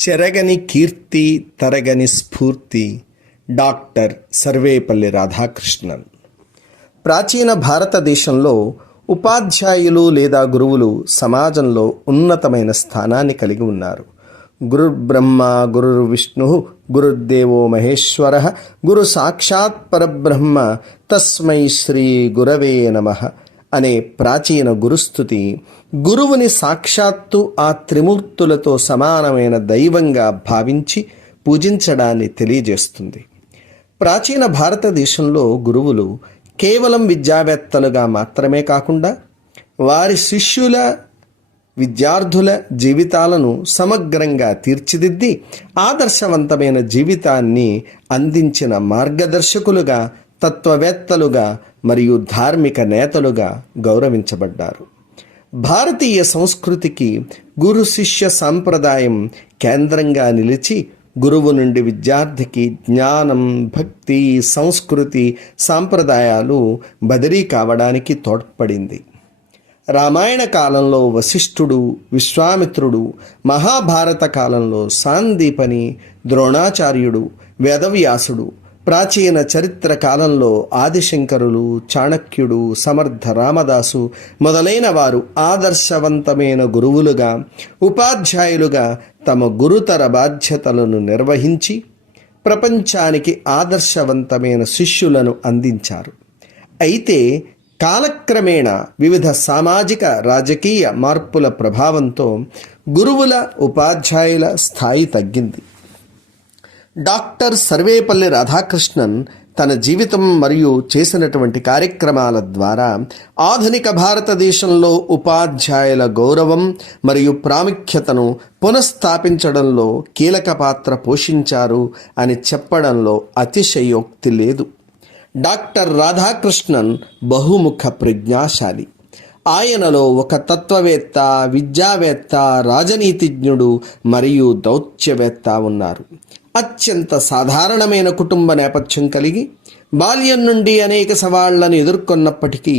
చెరగని కీర్తి తరగని స్ఫూర్తి డాక్టర్ సర్వేపల్లి రాధాకృష్ణన్. ప్రాచీన భారతదేశంలో ఉపాధ్యాయులు లేదా గురువులు సమాజంలో ఉన్నతమైన స్థానాన్ని కలిగి ఉన్నారు. గురుర్బ్రహ్మ గురుర్విష్ణు గురుర్దేవో మహేశ్వర గురు సాక్షాత్ పరబ్రహ్మ తస్మై శ్రీ గురవే నమః అనే ప్రాచీన గురుస్థుతి గురువుని సాక్షాత్తు ఆ త్రిమూర్తులతో సమానమైన దైవంగా భావించి పూజించడాన్ని తెలియజేస్తుంది. ప్రాచీన భారతదేశంలో గురువులు కేవలం విద్యావేత్తలుగా మాత్రమే కాకుండా వారి శిష్యుల విద్యార్థుల జీవితాలను సమగ్రంగా తీర్చిదిద్ది ఆదర్శవంతమైన జీవితాన్ని అందించిన మార్గదర్శకులుగా, తత్వవేత్తలుగా మరియు ధార్మిక నేతలుగా గౌరవించబడ్డారు. భారతీయ సంస్కృతికి గురు శిష్య సాంప్రదాయం కేంద్రంగా నిలిచి గురువు నుండి విద్యార్థికి జ్ఞానం, భక్తి, సంస్కృతి, సాంప్రదాయాలు బదిలీ కావడానికి తోడ్పడింది. రామాయణ కాలంలో వశిష్ఠుడు, విశ్వామిత్రుడు, మహాభారత కాలంలో సాందీపని, ద్రోణాచార్యుడు, వేదవ్యాసుడు, ప్రాచీన చరిత్ర కాలంలో ఆదిశంకరులు, చాణక్యుడు, సమర్థ రామదాసు మొదలైన వారు ఆదర్శవంతమైన గురువులుగా, ఉపాధ్యాయులుగా తమ గురుతర బాధ్యతలను నిర్వహించి ప్రపంచానికి ఆదర్శవంతమైన శిష్యులను అందించారు. అయితే కాలక్రమేణా వివిధ సామాజిక రాజకీయ మార్పుల ప్రభావంతో గురువుల, ఉపాధ్యాయుల స్థాయి తగ్గింది. డాక్టర్ సర్వేపల్లి రాధాకృష్ణన్ తన జీవితం మరియు చేసినటువంటి కార్యక్రమాల ద్వారా ఆధునిక భారతదేశంలో ఉపాధ్యాయుల గౌరవం మరియు ప్రాముఖ్యతను పునఃస్థాపించడంలో కీలక పాత్ర పోషించారు అని చెప్పడంలో అతిశయోక్తి లేదు. డాక్టర్ రాధాకృష్ణన్ బహుముఖ ప్రజ్ఞాశాలి. ఆయనలో ఒక తత్వవేత్త, విద్యావేత్త, రాజనీతిజ్ఞుడు మరియు దౌత్యవేత్త ఉన్నారు. అత్యంత సాధారణమైన కుటుంబ నేపథ్యం కలిగి బాల్యం నుండి అనేక సవాళ్లను ఎదుర్కొన్నప్పటికీ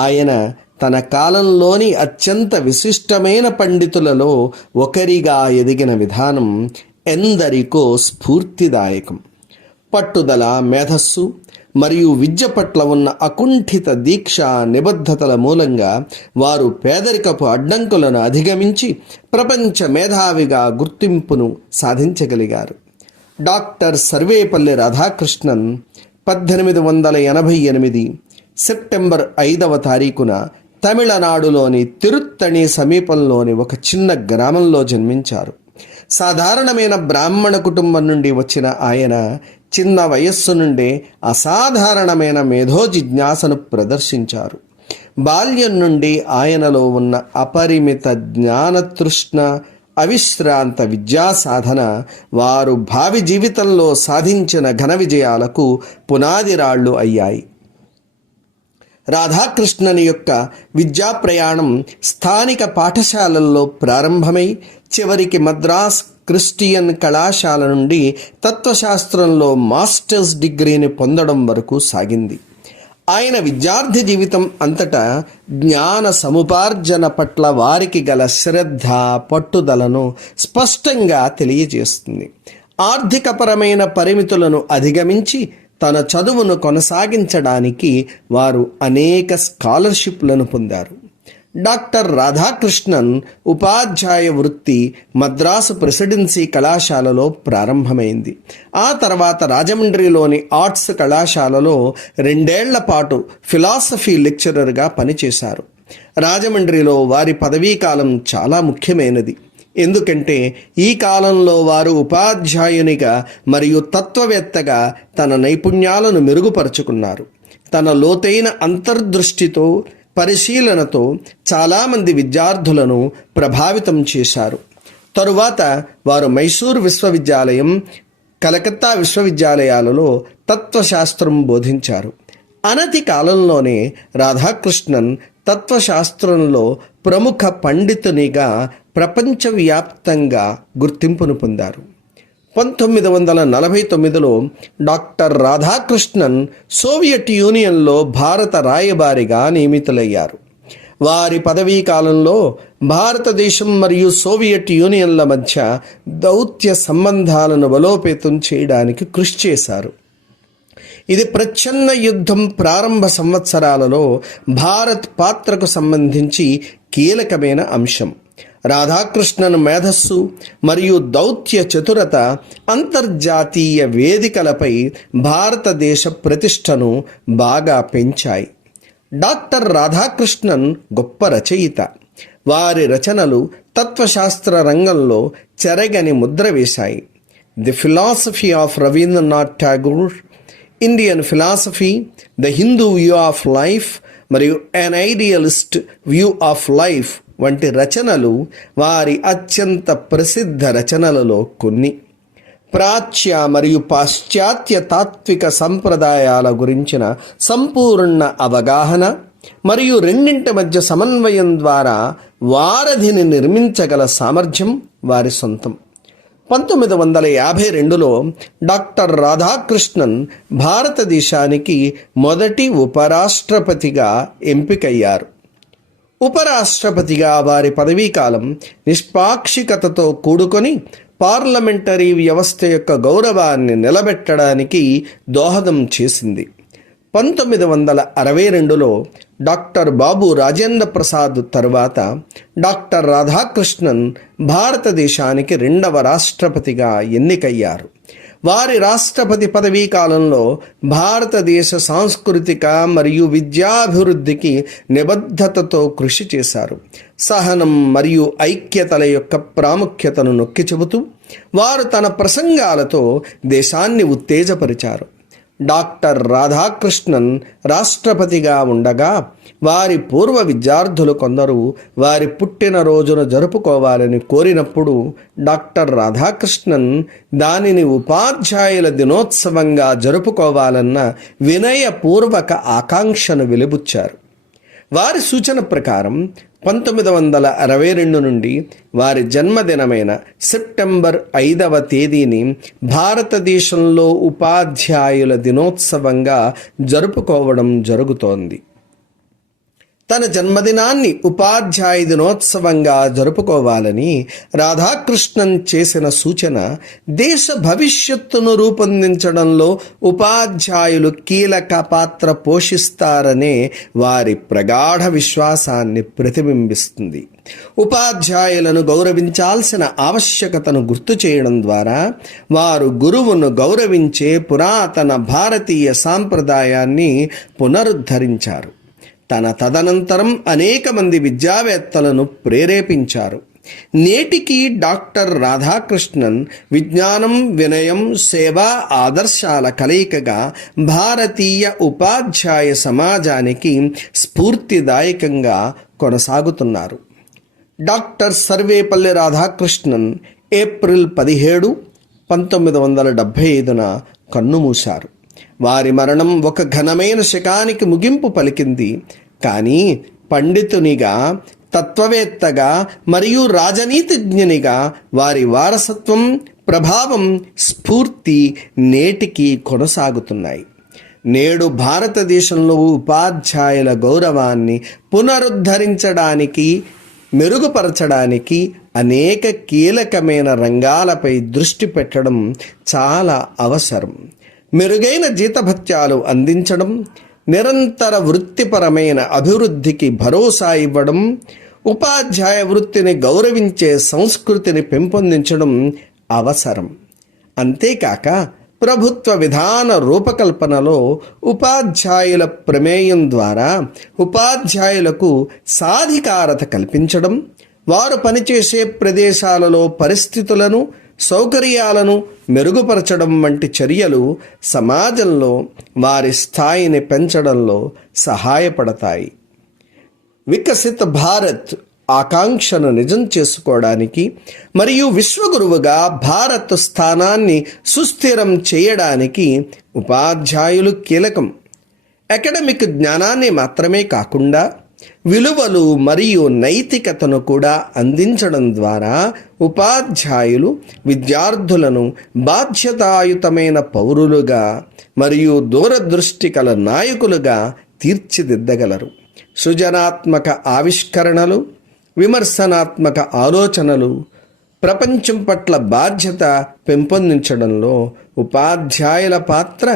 ఆయన తన కాలంలోని అత్యంత విశిష్టమైన పండితులలో ఒకరిగా ఎదిగిన విధానం ఎందరికో స్ఫూర్తిదాయకం. పట్టుదల, మేధస్సు మరియు విద్య పట్ల ఉన్న అకుంఠిత దీక్ష, నిబద్ధతల మూలంగా వారు పేదరికపు అడ్డంకులను అధిగమించి ప్రపంచ మేధావిగా గుర్తింపును సాధించగలిగారు. డాక్టర్ సర్వేపల్లి రాధాకృష్ణన్ 1888 సెప్టెంబర్ 5వ తారీఖున తమిళనాడులోని తిరుత్తణి సమీపంలోని ఒక చిన్న గ్రామంలో జన్మించారు. సాధారణమైన బ్రాహ్మణ కుటుంబం నుండి వచ్చిన ఆయన చిన్న వయస్సు నుండే అసాధారణమైన మేధో జిజ్ఞాసను ప్రదర్శించారు. బాల్యం నుండి ఆయనలో ఉన్న అపరిమిత జ్ఞానతృష్ణ, అవిశ్రాంత విద్యా సాధన వారు భావి జీవితంలో సాధించిన ఘన విజయాలకు పునాది రాళ్లు అయ్యాయి. రాధాకృష్ణన్ యొక్క విద్యా ప్రయాణం స్థానిక పాఠశాలల్లో ప్రారంభమై చివరికి మద్రాస్ క్రిస్టియన్ కళాశాల నుండి తత్వశాస్త్రంలో మాస్టర్స్ డిగ్రీని పొందడం వరకు సాగింది. ఆయన విద్యార్థి జీవితం అంతటా జ్ఞాన సముపార్జన పట్ల వారికి గల శ్రద్ధ, పట్టుదలను స్పష్టంగా తెలియజేస్తుంది. ఆర్థికపరమైన పరిమితులను అధిగమించి తన చదువును కొనసాగించడానికి వారు అనేక స్కాలర్షిప్లను పొందారు. డాక్టర్ రాధాకృష్ణన్ ఉపాధ్యాయ వృత్తి మద్రాసు ప్రెసిడెన్సీ కళాశాలలో ప్రారంభమైంది. ఆ తర్వాత రాజమండ్రిలోని ఆర్ట్స్ కళాశాలలో 2 ఏళ్ల పాటు ఫిలాసఫీ లెక్చరర్గా పనిచేశారు. రాజమండ్రిలో వారి పదవీకాలం చాలా ముఖ్యమైనది. ఎందుకంటే ఈ కాలంలో వారు ఉపాధ్యాయునిగా మరియు తత్వవేత్తగా తన నైపుణ్యాలను మెరుగుపరుచుకున్నారు. తన లోతైన అంతర్దృష్టితో, పరిశీలనతో చాలామంది విద్యార్థులను ప్రభావితం చేశారు. తరువాత వారు మైసూర్ విశ్వవిద్యాలయం, కలకత్తా విశ్వవిద్యాలయాలలో తత్వశాస్త్రం బోధించారు. అనతి కాలంలోనే రాధాకృష్ణన్ తత్వశాస్త్రంలో ప్రముఖ పండితునిగా ప్రపంచవ్యాప్తంగా గుర్తింపును పొందారు. 1949లో డాక్టర్ రాధాకృష్ణన్ సోవియట్ యూనియన్లో భారత రాయబారిగా నియమితులయ్యారు. వారి పదవీ కాలంలో భారతదేశం మరియు సోవియట్ యూనియన్ల మధ్య దౌత్య సంబంధాలను బలోపేతం చేయడానికి కృషి చేశారు. ఇది ప్రచ్ఛన్న యుద్ధం ప్రారంభ సంవత్సరాలలో భారత్ పాత్రకు సంబంధించి కీలకమైన అంశం. రాధాకృష్ణన్ మేధస్సు మరియు దౌత్య చతురత అంతర్జాతీయ వేదికలపై భారతదేశ ప్రతిష్టను బాగా పెంచాయి. డాక్టర్ రాధాకృష్ణన్ గొప్ప రచయిత. వారి రచనలు తత్వశాస్త్ర రంగంలో చెరగని ముద్ర వేశాయి. The philosophy of Rabindranath Tagore, Indian philosophy, the Hindu view of life మరియు an idealist view of life వంటి రచనలు వారి అత్యంత ప్రసిద్ధ రచనలలో కొన్ని. ప్రాచ్య మరియు పాశ్చాత్య తాత్విక సంప్రదాయాల గురించిన సంపూర్ణ అవగాహన మరియు రెండింటి మధ్య సమన్వయం ద్వారా వారధిని నిర్మించగల సామర్థ్యం వారి సొంతం. 1952లో డాక్టర్ రాధాకృష్ణన్ భారతదేశానికి మొదటి ఉపరాష్ట్రపతిగా ఎంపికయ్యారు. ఉపరాష్ట్రపతిగా వారి పదవీకాలం నిష్పాక్షికతతో కూడుకొని పార్లమెంటరీ వ్యవస్థ యొక్క గౌరవాన్ని నిలబెట్టడానికి దోహదం చేసింది. 1962లో డాక్టర్ బాబు రాజేంద్ర ప్రసాద్ తరువాత డాక్టర్ రాధాకృష్ణన్ భారతదేశానికి 2వ రాష్ట్రపతిగా ఎన్నికయ్యారు. వారి రాష్ట్రపతి పదవీ కాలంలో భారతదేశ సాంస్కృతిక మరియు విద్యాభివృద్ధికి నిబద్ధతతో కృషి చేశారు. సహనం మరియు ఐక్యతల యొక్క ప్రాముఖ్యతను నొక్కి చెబుతూ వారు తన ప్రసంగాలతో దేశాన్ని ఉత్తేజపరిచారు. డాక్టర్ రాధాకృష్ణన్ రాష్ట్రపతిగా ఉండగా వారి పూర్వ విద్యార్థులు కొందరు వారి పుట్టినరోజును జరుపుకోవాలని కోరినప్పుడు డాక్టర్ రాధాకృష్ణన్ దానిని ఉపాధ్యాయుల దినోత్సవంగా జరుపుకోవాలన్న వినయపూర్వక ఆకాంక్షను వెలిబుచ్చారు. వారి సూచన ప్రకారం 1962 నుండి వారి జన్మదినమైన సెప్టెంబర్ 5వ తేదీని భారతదేశంలో ఉపాధ్యాయుల దినోత్సవంగా జరుపుకోవడం జరుగుతోంది. తన జన్మదినాన్ని ఉపాధ్యాయ దినోత్సవంగా జరుపుకోవాలని రాధాకృష్ణన్ చేసిన సూచన దేశ భవిష్యత్తును రూపొందించడంలో ఉపాధ్యాయులు కీలక పాత్ర పోషిస్తారనే వారి ప్రగాఢ విశ్వాసాన్ని ప్రతిబింబిస్తుంది. ఉపాధ్యాయులను గౌరవించాల్సిన ఆవశ్యకతను గుర్తు చేయడం ద్వారా వారు గురువును గౌరవించే పురాతన భారతీయ సాంప్రదాయాన్ని పునరుద్ధరించారు. తదనంతరం అనేక మంది విద్యావేత్తలను ప్రేరేపించారు. నేటికి డాక్టర్ రాధాకృష్ణన్ విజ్ఞానం, వినయం, సేవా ఆదర్శాల కలయికగా భారతీయ ఉపాధ్యాయ సమాజానికి స్ఫూర్తిదాయకంగా కొనసాగుతున్నారు. డాక్టర్ సర్వేపల్లి రాధాకృష్ణన్ ఏప్రిల్ 17, 1975న కన్నుమూశారు. వారి మరణం ఒక ఘనమైన శకానికి ముగింపు పలికింది. కానీ పండితునిగా, తత్వవేత్తగా మరియు రాజనీతిజ్ఞనిగా వారి వారసత్వం, ప్రభావం, స్ఫూర్తి నేటికి కొనసాగుతున్నాయి. నేడు భారతదేశంలో ఉపాధ్యాయుల గౌరవాన్ని పునరుద్ధరించడానికి, మెరుగుపరచడానికి అనేక కీలకమైన రంగాలపై దృష్టి పెట్టడం చాలా అవసరం. మెరుగైన జీతభత్యాలు అందించడం, నిరంతర వృత్తిపరమైన అభివృద్ధికి భరోసా ఇవ్వడం, ఉపాధ్యాయ వృత్తిని గౌరవించే సంస్కృతిని పెంపొందించడం అవసరం. అంతేకాక ప్రభుత్వ విధాన రూపకల్పనలో ఉపాధ్యాయుల ప్రమేయం ద్వారా ఉపాధ్యాయులకు సాధికారత కల్పించడం, వారు పనిచేసే ప్రదేశాలలో పరిస్థితులను, సౌకర్యాలను మెరుగుపరచడం వంటి చర్యలు సమాజంలో వారి స్థాయిని పెంచడంలో సహాయపడతాయి. వికసిత భారత్ ఆకాంక్షను నిజం చేసుకోవడానికి మరియు విశ్వగురువుగా భారత్ స్థానాన్ని సుస్థిరం చేయడానికి ఉపాధ్యాయులు కీలకం. అకాడమిక్ జ్ఞానాన్ని మాత్రమే కాకుండా విలువలు మరియు నైతికతను కూడా అందించడం ద్వారా ఉపాధ్యాయులు విద్యార్థులను బాధ్యతాయుతమైన పౌరులుగా మరియు దూరదృష్టి కల నాయకులుగా తీర్చిదిద్దగలరు. సృజనాత్మక ఆవిష్కరణలు, విమర్శనాత్మక ఆలోచనలు, ప్రపంచం పట్ల బాధ్యత పెంపొందించడంలో ఉపాధ్యాయుల పాత్ర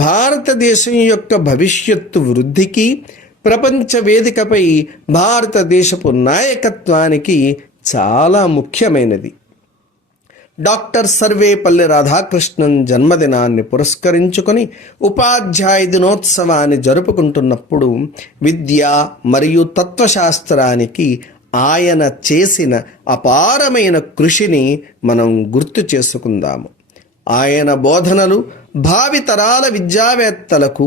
భారతదేశం యొక్క భవిష్యత్తు వృద్ధికి, ప్రపంచ వేదికపై భారతదేశపు నాయకత్వానికి చాలా ముఖ్యమైనది. డాక్టర్ సర్వేపల్లి రాధాకృష్ణన్ జన్మదినాన్ని పురస్కరించుకొని ఉపాధ్యాయ దినోత్సవాన్ని జరుపుకుంటున్నప్పుడు విద్య మరియు తత్వశాస్త్రానికి ఆయన చేసిన అపారమైన కృషిని మనం గుర్తు చేసుకుందాము. ఆయన బోధనలు భావితరాల విద్యావేత్తలకు,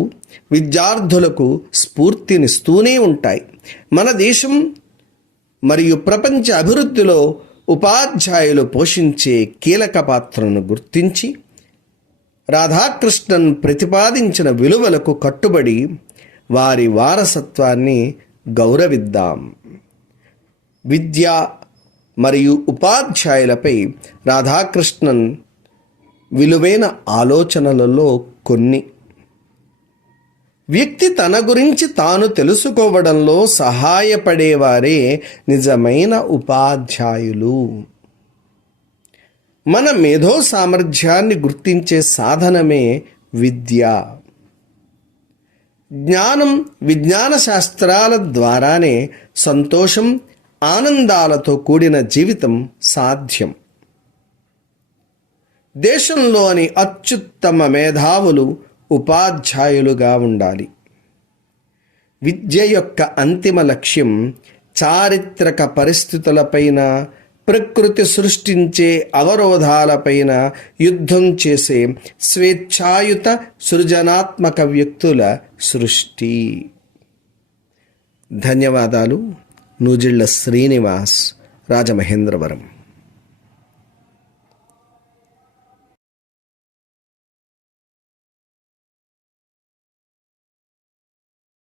విద్యార్థులకు స్ఫూర్తినిస్తూనే ఉంటాయి. మన దేశం మరియు ప్రపంచ అభివృద్ధిలో ఉపాధ్యాయులు పోషించే కీలక పాత్రను గుర్తించి రాధాకృష్ణన్ ప్రతిపాదించిన విలువలకు కట్టుబడి వారి వారసత్వాన్ని గౌరవిద్దాం. విద్య మరియు ఉపాధ్యాయులపై రాధాకృష్ణన్ విలువైన ఆలోచనలలో కొన్ని: వ్యక్తి తన గురించి తాను తెలుసుకోవడంలో సహాయపడేవారే నిజమైన ఉపాధ్యాయులు. మన మేధో సామర్థ్యాన్ని గుర్తించే సాధనమే విద్య. జ్ఞానం, విజ్ఞాన శాస్త్రాల ద్వారానే సంతోషం, ఆనందాలతో కూడిన జీవితం సాధ్యం. దేశంలోని అత్యుత్తమ మేధావులు ఉపాధ్యాయులుగా ఉండాలి. విద్య యొక్క అంతిమ లక్ష్యం చారిత్రక పరిస్థితులపైన, ప్రకృతి సృష్టించే అవరోధాలపైన యుద్ధం చేసే స్వేచ్ఛాయుత సృజనాత్మక వ్యక్తుల సృష్టి. ధన్యవాదాలు. నూజిళ్ల శ్రీనివాస్, రాజమహేంద్రవరం.